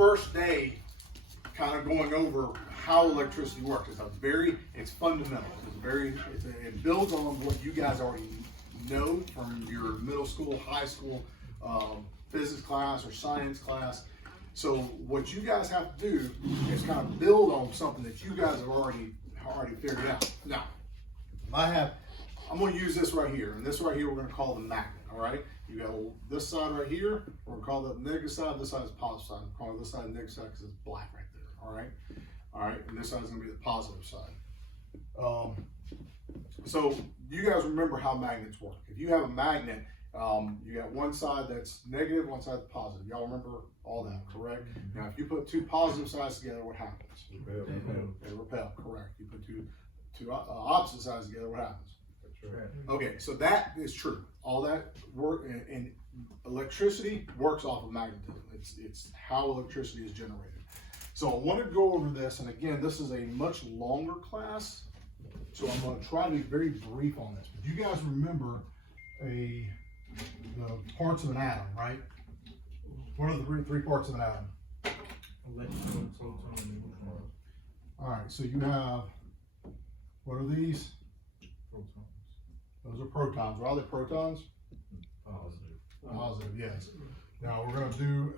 first day kind of going over how electricity works. It's fundamental. It builds on what you guys already know from your middle school, high school, physics class or science class. So what you guys have to do is kind of build on something that you guys have already figured out. Now, I'm going to use this right here, and this right here we're going to call the magnet. All right, you got this side right here. We're going to call that the negative side. This side is the positive side. We're calling this side the negative side because it's black right there. All right, and this side is going to be the positive side. So you guys remember how magnets work. If you have a magnet, you got one side that's negative, one side that's positive. Y'all remember all that, correct? Now, if you put two positive sides together, what happens? They repel, correct. You put two opposite sides together, what happens? Okay, so that is true. All that work and electricity works off of magnetism. It's how electricity is generated. So I want to go over this, and again, this is a much longer class, so I'm going to try to be very brief on this. But you guys remember the parts of an atom, right? What are the three parts of an atom? Electron, proton, and neutron. All right, so you have, what are these? Protons. Those are protons. What are they, protons? Positive. Positive, yes. Now we're going to do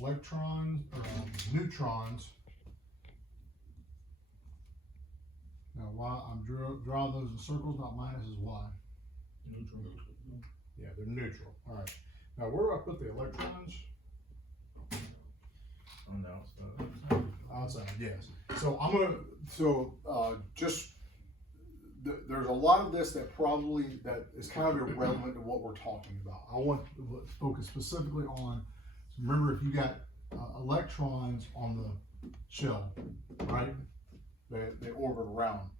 electrons, or neutrons. Now, why I'm drawing those in circles, not minuses, why? Neutral. Yeah, they're neutral. All right. Now, where do I put the electrons? On the outside. Outside, yes. So there's a lot of this that is kind of irrelevant to what we're talking about. I want to focus specifically on, remember, if you got electrons on the shell, right? They orbit around.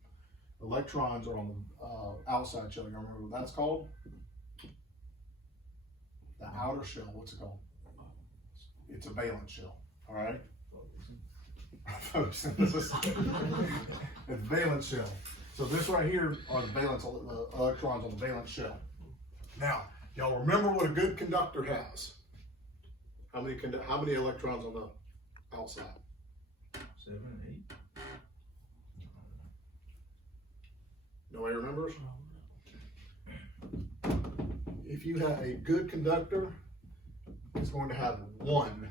Electrons are on the outside shell. You remember what that's called? The outer shell. What's it called? It's a valence shell. All right. Photosynthesis. It's valence shell. So this right here are the valence electrons on the valence shell. Now, y'all remember what a good conductor has? How many electrons on the outside? 7 and 8. Nobody remembers? If you have a good conductor, it's going to have one.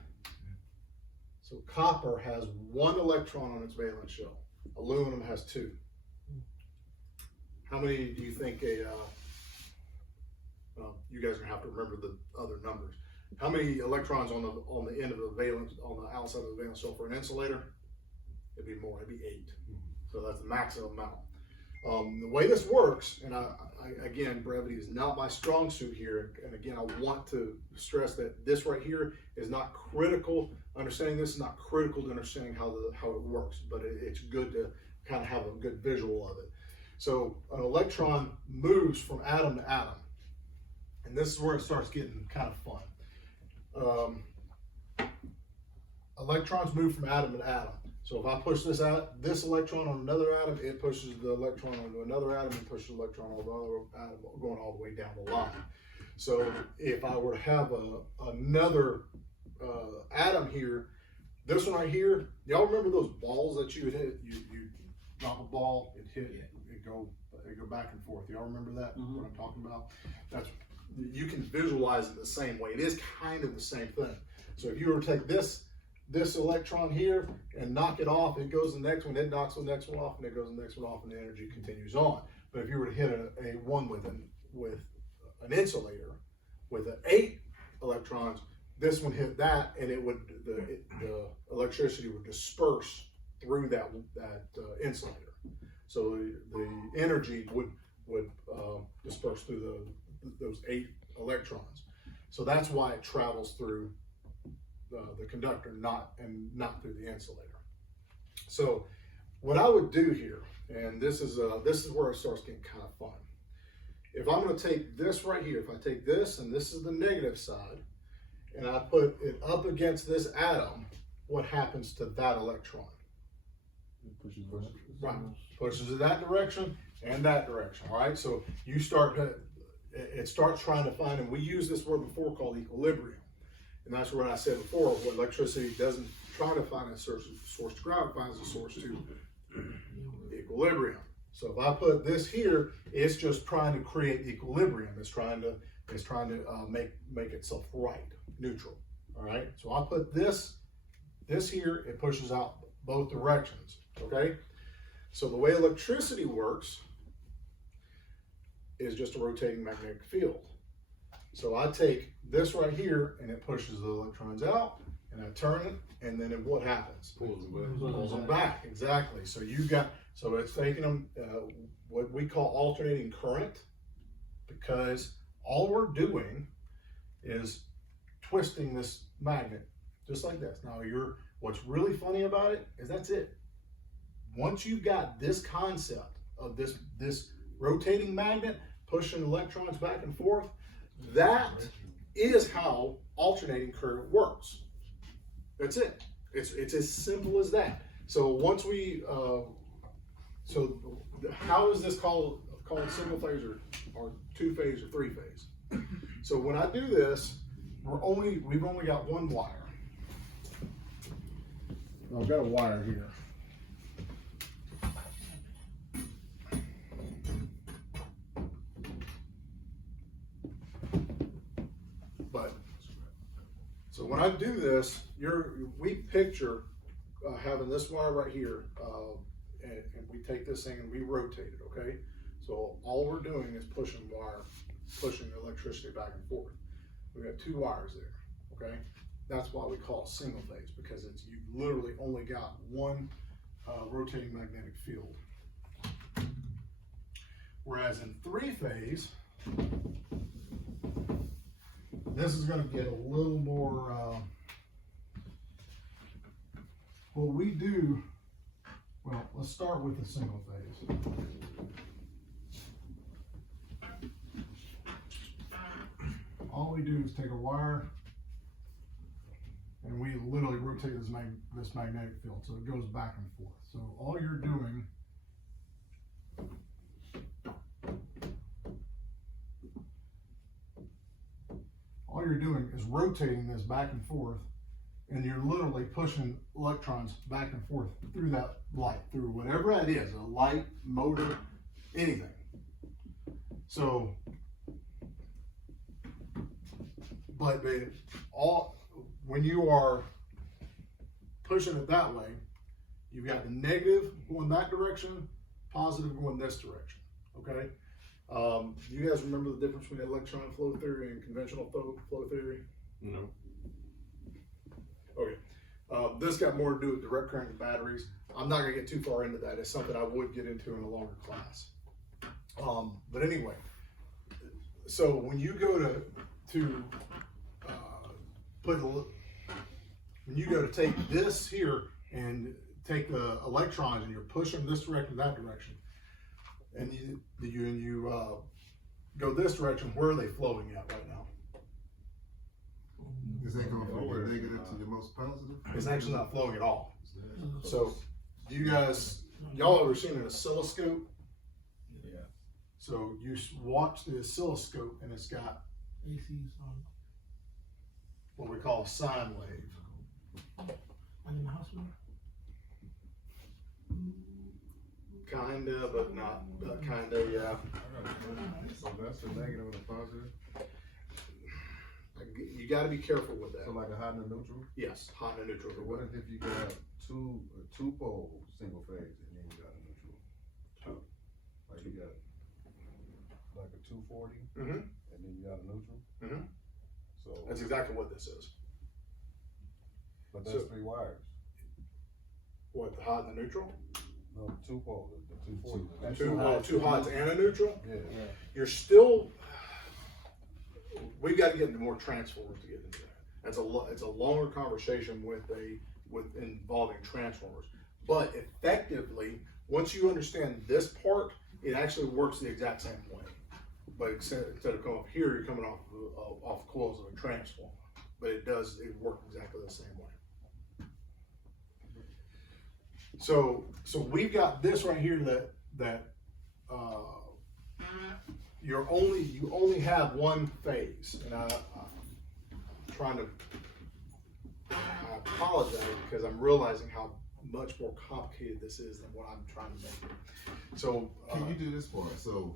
So copper has one electron on its valence shell. Aluminum has two. How many do you think well, you guys are gonna have to remember the other numbers. How many electrons on the end of the valence, on the outside of the valence shell for an insulator? It'd be more, it'd be 8. So that's the maximum amount. The way this works, and again, brevity is not my strong suit here, and again, I want to stress that this right here is not critical. Understanding this is not critical to understanding how it works, but it's good to kind of have a good visual of it. So an electron moves from atom to atom, and this is where it starts getting kind of fun. Electrons move from atom to atom. So if I push this electron on another atom, it pushes the electron onto another atom and pushes the electron on the other atom, going all the way down the line. So if I were to have another atom here, this one right here, y'all remember those balls that you would hit? You drop a ball, it go back and forth. Y'all remember that? Mm-hmm. What I'm talking about? You can visualize it the same way. It is kind of the same thing. So if you were to take this electron here and knock it off, it goes to the next one, it knocks the next one off, and it goes to the next one off, and the energy continues on. But if you were to hit a one with an insulator with 8 electrons, this one hit that, and the electricity would disperse through that insulator. So the energy would disperse through those 8 electrons. So that's why it travels through the conductor, not through the insulator. So what I would do here, and this is where it starts getting kind of fun. If I'm going to take this right here, if I take this and this is the negative side, and I put it up against this atom, what happens to that electron? It pushes Right, pushes in that direction and that direction. All right, so you start it starts trying to find, and we used this word before called equilibrium. And that's what I said before, what electricity doesn't try to find a source to ground, it finds a source to equilibrium. So if I put this here, it's just trying to create equilibrium. It's trying to make itself right, neutral. All right. So I put this here, it pushes out both directions. Okay. So the way electricity works is just a rotating magnetic field. So I take this right here and it pushes the electrons out, and I turn it, and then what happens? Pulls them back. Exactly. So so it's taking them what we call alternating current, because all we're doing is twisting this magnet just like this. Now what's really funny about it is that's it. Once you've got this concept of this rotating magnet pushing electrons back and forth, that is how alternating current works. That's it. It's as simple as that. So once how is this called single phase or two phase or three phase? So when I do this, we've only got one wire. I've got a wire here. So when I do this, we picture having this wire right here, and we take this thing and we rotate it, okay? So all we're doing is pushing electricity back and forth. We got two wires there, okay? That's why we call it single phase, because you've literally only got one rotating magnetic field. Whereas in three phase, this is going to get a little more, what we do, well, let's start with the single phase. All we do is take a wire and we literally rotate this magnetic field so it goes back and forth. So all you're doing is rotating this back and forth, and you're literally pushing electrons back and forth through that light, through whatever that is, a light, motor, anything. So, but when you are pushing it that way, you've got the negative going that direction, positive going this direction, okay? Do you guys remember the difference between electron flow theory and conventional flow theory? No. Okay. This got more to do with direct current and batteries. I'm not gonna get too far into that. It's something I would get into in a longer class. But anyway, so when you go when you go to take this here and take the electrons and you're pushing this direction, that direction, and you go this direction, where are they flowing at right now? Is that going from your negative to your most positive? It's actually not flowing at all. So, do y'all ever seen an oscilloscope? Yeah. So you watch the oscilloscope and it's got what we call a sine wave. Kinda, but not kinda, yeah. So that's the negative and the positive? You gotta be careful with that. So like a hot and a neutral? Yes, hot and neutral. So what if you got two pole single phase and then you got a neutral? Like you got like a 240 Mm-hmm. and then you got a neutral? Mm-hmm. So That's exactly what this is. but that's so- three wires. What, the hot and the neutral? No, two pole, the 240. Two hots and a neutral? Yeah. You're still, we've got to get into more transformers to get into that. It's a longer conversation with involving transformers. But effectively, once you understand this part, it actually works the exact same way. But instead of coming up here, you're coming off coils of a transformer. But it works exactly the same way. So we've got this right here that you only have one phase, and I'm trying to, I apologize because I'm realizing how much more complicated this is than what I'm trying to make it. So, Can you do this for us? So,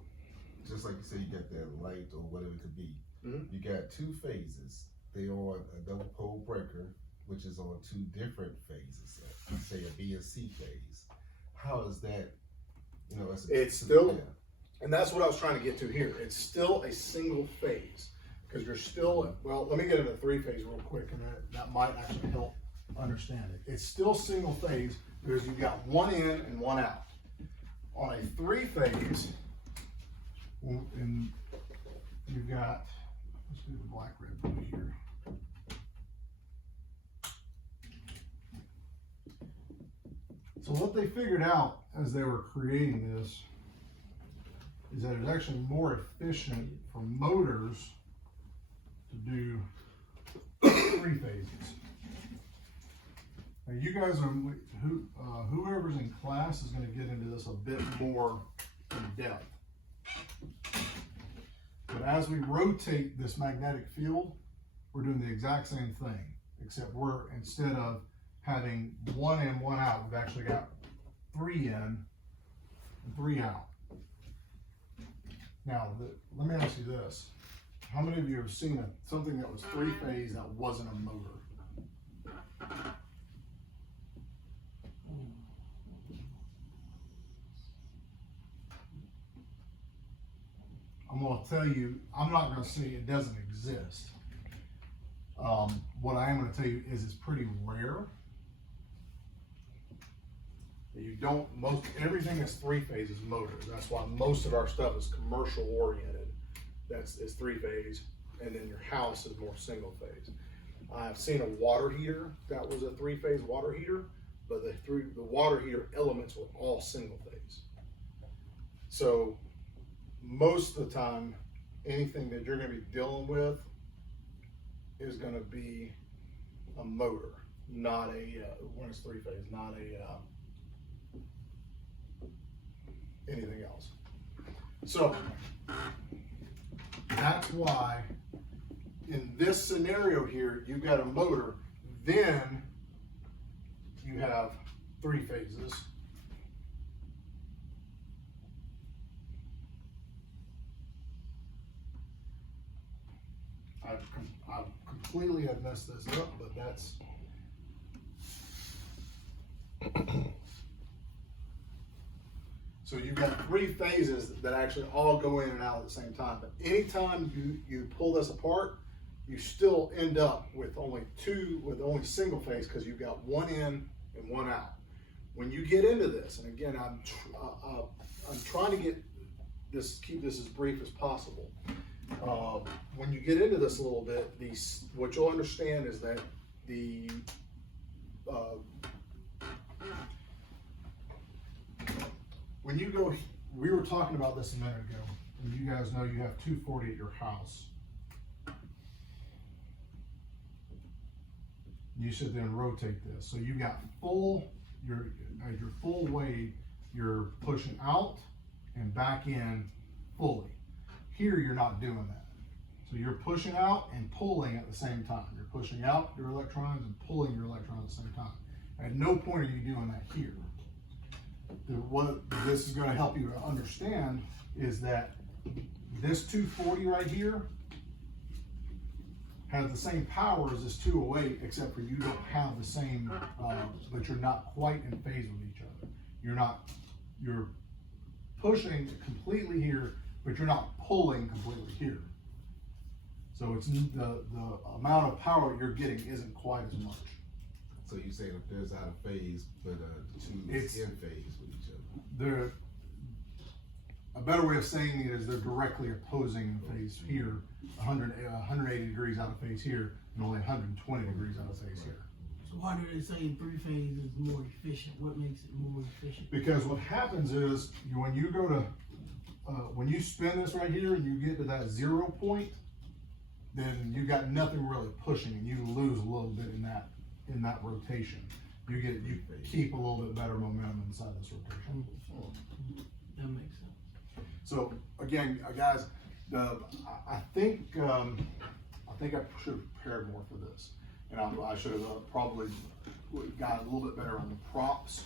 just like you say, you got that light or whatever it could be. Mhm. You got two phases. They on a double pole breaker, which is on two different phases. Say a B and C phase. How is that? You know, It's still- and that's what I was trying to get to here. It's still a single phase because you're still, well, let me get into three phase real quick, and that might actually help understand it. It's still single phase because you've got one in and one out. On a three phase, and you've got, let's do the black, red, blue here. So what they figured out as they were creating this is that it's actually more efficient for motors to do three phases. Now you guys are, whoever's in class is gonna get into this a bit more in depth. But as we rotate this magnetic field, we're doing the exact same thing, except instead of having one in, one out, we've actually got three in and three out. Now, let me ask you this. How many of you have seen something that was three phase that wasn't a motor? I'm gonna tell you, I'm not gonna say it doesn't exist. What I am gonna tell you is it's pretty rare. You don't, everything is three phases motors. That's why most of our stuff is commercial oriented. Is three phase, and then your house is more single phase. I've seen a water heater that was a three phase water heater, but the water heater elements were all single phase. So most of the time, anything that you're gonna be dealing with is gonna be a motor, not a, when it's three phase, not a, anything else. So that's why in this scenario here, you've got a motor, then you have three phases. I completely have messed this up, but that's so you've got three phases that actually all go in and out at the same time. But anytime you pull this apart, you still end up with only single phase because you've got one in and one out. When you get into this, and again, I'm trying to keep this as brief as possible. When you get into this a little bit, what you'll understand is that when you go, we were talking about this a minute ago, and you guys know you have 240 at your house. You sit there and rotate this. So you got your full weight, you're pushing out and back in fully. Here, you're not doing that. So you're pushing out and pulling at the same time. You're pushing out your electrons and pulling your electrons at the same time. At no point are you doing that here. What this is going to help you to understand is that this 240 right here has the same power as this 208, except for you don't have the same, but you're not quite in phase with each other. You're pushing completely here, but you're not pulling completely here. So it's the amount of power you're getting isn't quite as much. So you saying if there's out of phase, but the two is in phase with each other? A better way of saying it is they're directly opposing phase here, 180 degrees out of phase here, and only 120 degrees out of phase here. So why do they say three phase is more efficient? What makes it more efficient? Because what happens is when you go to, when you spin this right here and you get to that 0 point, then you got nothing really pushing, and you lose a little bit in that rotation. You keep a little bit better momentum inside this rotation. That makes sense. So again, guys, I think I should have prepared more for this, and I should have probably got a little bit better on the props.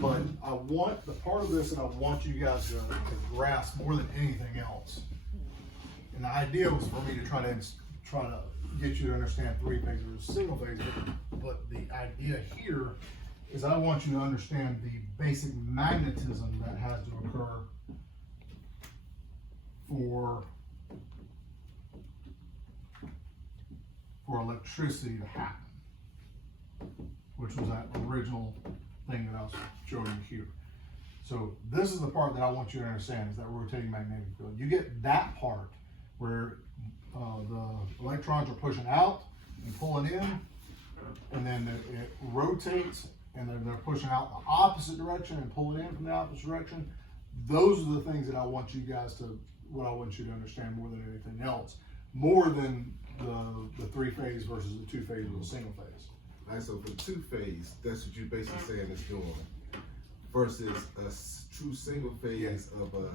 But I want the part of this, and I want you guys to grasp more than anything else. And the idea was for me to try to get you to understand three phase versus single phase. But the idea here is I want you to understand the basic magnetism that has to occur for electricity to happen, which was that original thing that I was showing you here. So this is the part that I want you to understand, is that rotating magnetic field. You get that part where the electrons are pushing out and pulling in, and then it rotates, and then they're pushing out the opposite direction and pulling in from the opposite direction. Those are the things that I want you guys to, what I want you to understand more than anything else, more than the three phase versus the two phase or the single phase. Alright, so for two phase, that's what you're basically saying it's doing. Versus a true single phase of a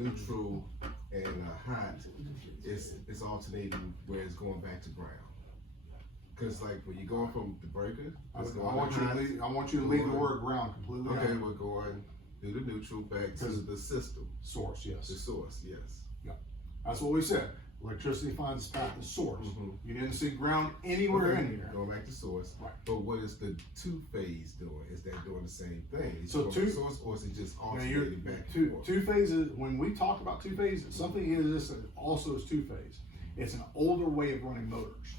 neutral and a hot, it's alternating where it's going back to ground. Cause like when you're going from the breaker, I want you to leave the word ground completely okay, out. we're going through the neutral back to the system. Source, yes. The source, yes. That's what we said. Electricity finds its path to source. You didn't see ground anywhere in here. Going back to source. Right. But what is the two phase doing? Is that doing the same thing? Is So it going two- to source, or is it just Now you're, alternating back and forth? two phases, when we talk about two phases, something is this that also is two phase. It's an older way of running motors.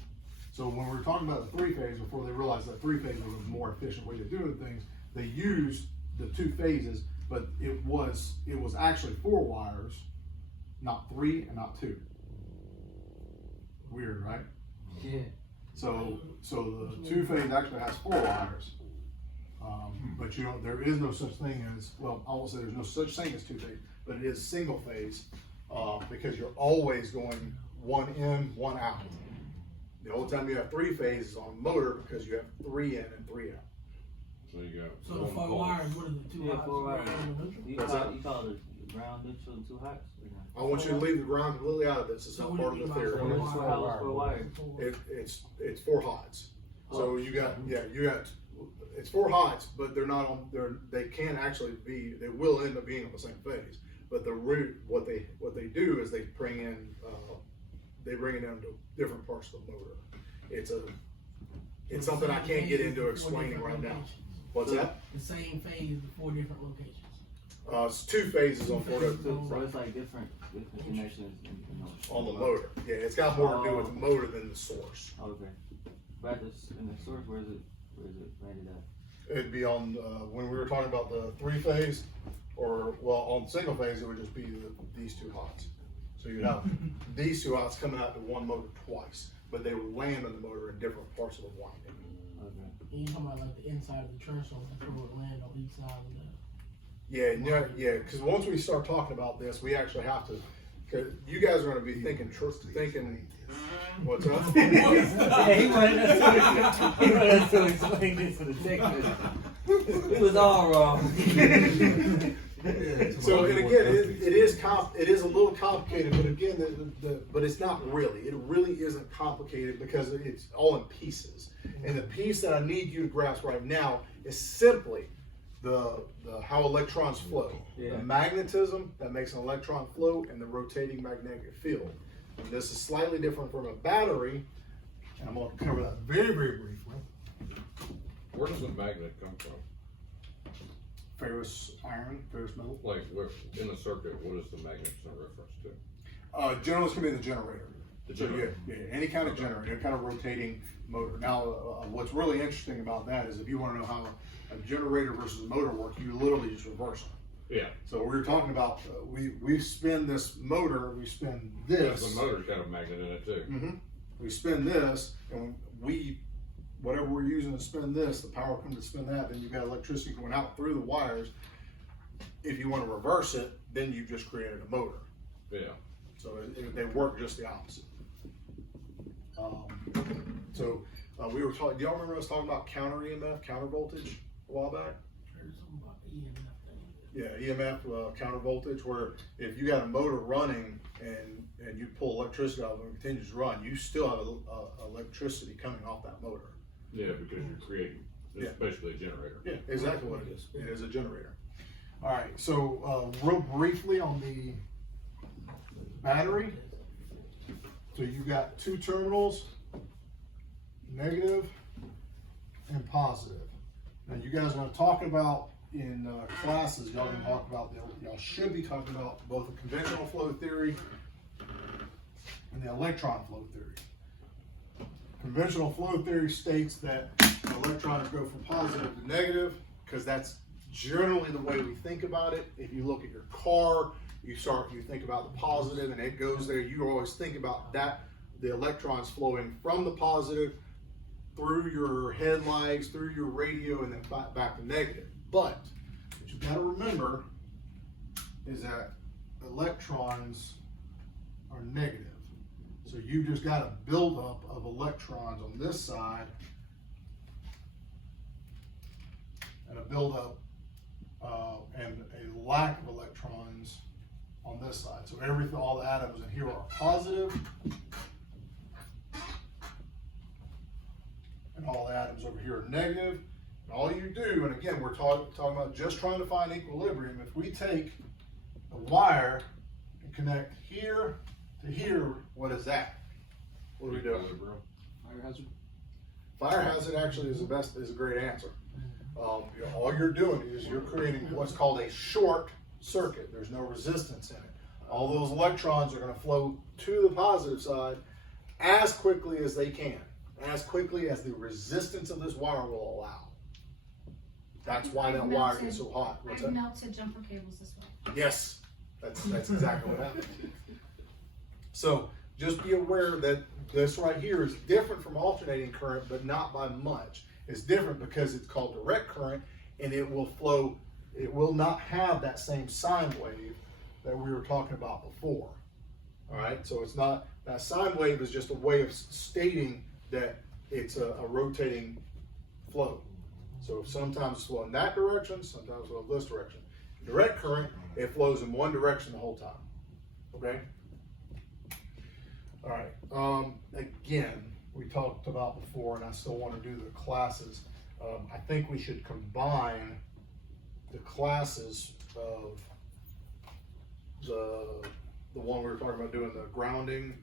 So when we were talking about the three phase, before they realized that three phase was a more efficient way of doing things, they used the two phases, but it was actually 4 wires, not 3 and not 2. Weird, right? Yeah. So the two phase actually has 4 wires. But there is no such thing as, well, I won't say there's no such thing as two phase, but it is single phase, because you're always going one in, one out. The only time you have three phase is on a motor, because you have 3 in and 3 out. So you got. So the one 4 pole. wires, what are the two Yeah, hots? 4 wires. Ground and neutral? You What's call, that? you call it ground neutral and 2 hots? I want you to leave the ground completely out of this. It's So not what part do of you the mean by theory. So it's 4 hots per wire. It's 4 hots. So you got it's 4 hots, but they're not on. They can actually be. They will end up being on the same phase. But the root, what they do is they bring it into different parts of the motor. It's something I can't get into explaining right now. What's that? The same phase, but 4 different locations. It's 2 phases on 4 different. So it's like different connections On the motor. Yeah, it's got more to do with the motor than the source. Okay. But in the source, where is it rated at? It'd be on, when we were talking about the 3 phase, or, well, on single phase, it would just be these 2 hots. So you'd have these 2 hots coming out to one motor twice, but they would land on the motor in different parts of the winding. Okay. And you're talking about like the inside of the trench, that's where it land on each side of the. Yeah, because once we start talking about this, we actually have to, because you guys are gonna be thinking, what's up? Yeah, he wanted us to explain this to the technician. It was all wrong. So, and again, it is a little complicated, but again, but it's not really. It really isn't complicated because it's all in pieces. And the piece that I need you to grasp right now is simply the how electrons flow. Yeah. The magnetism that makes an electron flow and the rotating magnetic field. And this is slightly different from a battery, and I'm going to cover that very, very briefly. Where does the magnet come from? Ferrous iron, ferrous metal. Like, where, in the circuit, what is the magnet in reference to? Generally, it's going to be the generator. The So generator. yeah, any kind of generator, any kind of rotating motor. Now, what's really interesting about that is if you want to know how a generator versus a motor work, you literally just reverse them. Yeah. So we were talking about we spin this motor, we spin this. The motor's got a magnet in it too. We spin this, and whatever we're using to spin this, the power comes to spin that. Then you've got electricity going out through the wires. If you want to reverse it, then you've just created a motor. Yeah. So they work just the opposite. We were talking. Do y'all remember us talking about counter EMF, counter voltage a while back? Heard something about the EMF thing. Yeah, EMF, counter voltage, where if you got a motor running and you pull electricity out and it continues to run, you still have electricity coming off that motor. Yeah, because you're creating, Yeah. it's basically a generator. Yeah, exactly what it is. It is a generator. All right, so real briefly on the battery. So you got two terminals, negative and positive. Now you guys are talking about in classes, y'all gonna talk about, y'all should be talking about both the conventional flow theory and the electron flow theory. Conventional flow theory states that electrons go from positive to negative, because that's generally the way we think about it. If you look at your car, you think about the positive and it goes there, you always think about that, the electrons flowing from the positive through your headlights, through your radio, and then back to negative. But what you gotta remember is that electrons are negative. So you just got a buildup of electrons on this side and a buildup and a lack of electrons on this side. So everything, all the atoms in here are positive, and all the atoms over here are negative. And all you do, and again, we're talking about just trying to find equilibrium. If we take a wire and connect here to here, what is that? What do we do? Fire hazard? Fire hazard actually is a great answer. All you're doing is you're creating what's called a short circuit. There's no resistance in it. All those electrons are going to flow to the positive side as quickly as they can, as quickly as the resistance of this wire will allow. That's why that wire gets so hot. What's I've that? melted jumper cables as well. Yes, that's exactly what happened. So just be aware that this right here is different from alternating current, but not by much. It's different because it's called direct current, and it will flow, it will not have that same sine wave that we were talking about before. All right, so it's not, that sine wave is just a way of stating that it's a rotating flow. So sometimes it's flow in that direction, sometimes it's flow in this direction. Direct current, it flows in one direction the whole time, okay? All right, again, we talked about before, and I still want to do the classes. I think we should combine the classes of the one we were talking about doing the grounding,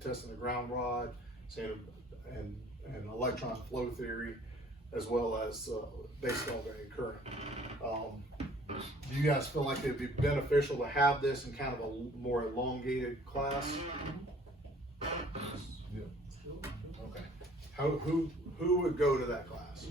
testing the ground rod, and electron flow theory, as well as basic alternating current. Do you guys feel like it'd be beneficial to have this in kind of a more elongated class? Yeah. Okay. Who would go to that class?